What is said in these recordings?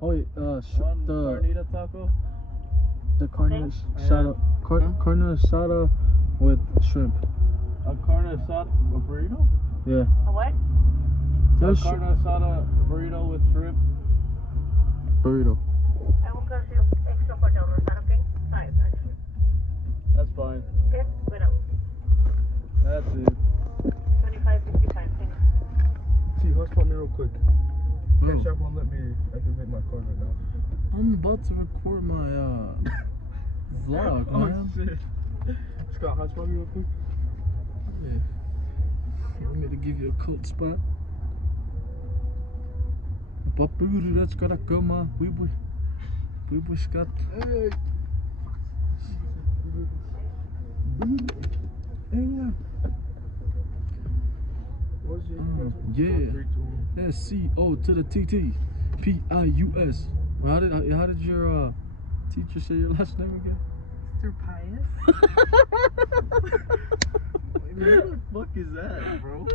Oh wait, One carnita taco. the carne asada, carne asada with shrimp. A carne asada burrito? Yeah. A what? A carne asada burrito with shrimp. Burrito. I will cost you extra $4. Is that okay? 5 actually. That's fine. Okay, bueno. That's it. 25.55. Thanks. See, hotspot me real quick. Bro, Cash App won't let me activate my card right now. I'm about to record my vlog, Oh man. shit. Scott, hotspot me real quick. Yeah. You want me to give you a cold spot? Papuru, that's gotta come on. We Scott. Hey. Hey, Yeah. S-C-O to the T-T. P-I-U-S. How did your teacher say your last name again? Mr. Pius? Who the fuck is that, bro?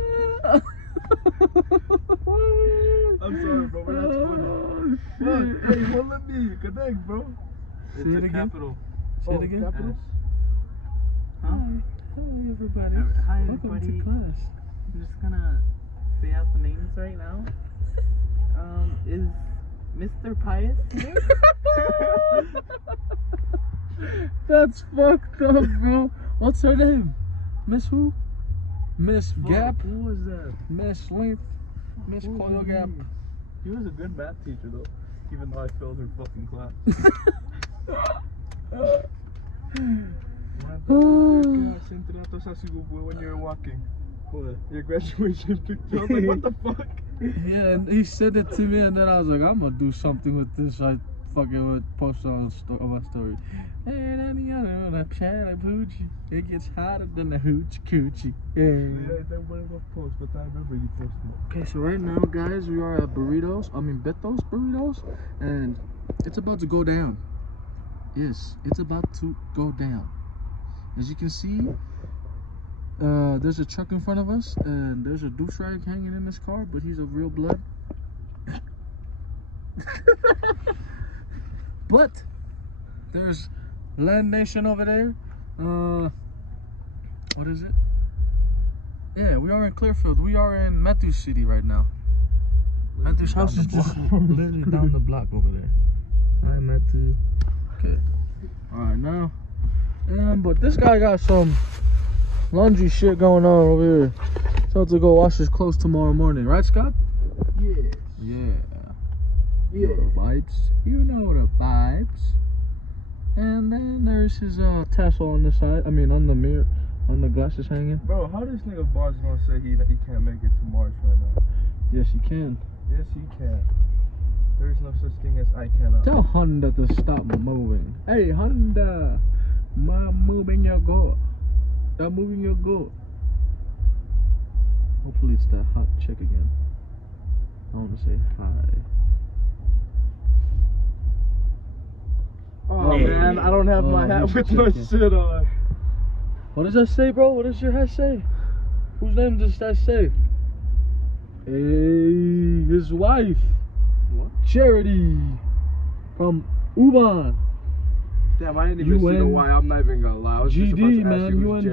I'm sorry, bro, but that's funny. Fuck, hey, won't let me connect, bro. Say It's it a again. capital. Say it again. Capital? Hi. Hello, everybody. Hi, Welcome everybody. to class. I'm just gonna say out the names right now. Is Mr. Pius here? That's fucked up, bro. What's her name? Miss who? Miss Gap? Who was that? Miss Length? Miss Who was Coil her Gap? name? He was a good math teacher, though. Even though I failed her fucking class. When you were walking. What? Your graduation picture. I was like, what the fuck? Yeah, and he said it to me, and then I was like, I'm gonna do something with this. I fucking would post on my story. And any other that chat hoochie, it gets hotter than the hoochie coochie. Yeah. That one was post, but I remember you posted it. Okay, so right now, guys, we are at Betos Burritos, and it's about to go down. Yes, it's about to go down. As you can see, there's a truck in front of us, and there's a douchebag hanging in this car, but he's of real blood. But there's Land Nation over there. What is it? Yeah, we are in Clearfield. We are in Matthews City right now. Matthews house is just literally down the block over there. Hi, Matthew. Okay. Alright, now. But this guy got some laundry shit going on over here. So to go wash his clothes tomorrow morning, right, Scott? Yeah. Yeah. You know the vibes. You know the vibes. And then there's his tassel on the side. I mean, on the mirror, on the glasses hanging. Bro, how this nigga Bar's gonna say he can't make it to Mars right now? Yes, he can. Yes, he can. There is no such thing as I cannot. Tell Honda to stop moving. Hey, Honda, moving your goat. Stop moving your goat. Hopefully it's that hot chick again. I want to say hi. Oh Hey. man, I don't have my Oh, hat you with should my check it. shit on. What does that say, bro? What does your hat say? Whose name does that say? Hey, his wife. What? Charity. From Uban. Damn, I didn't even see the UN. why. I'm not even gonna lie. I was just about GD, to ask man. you who's UN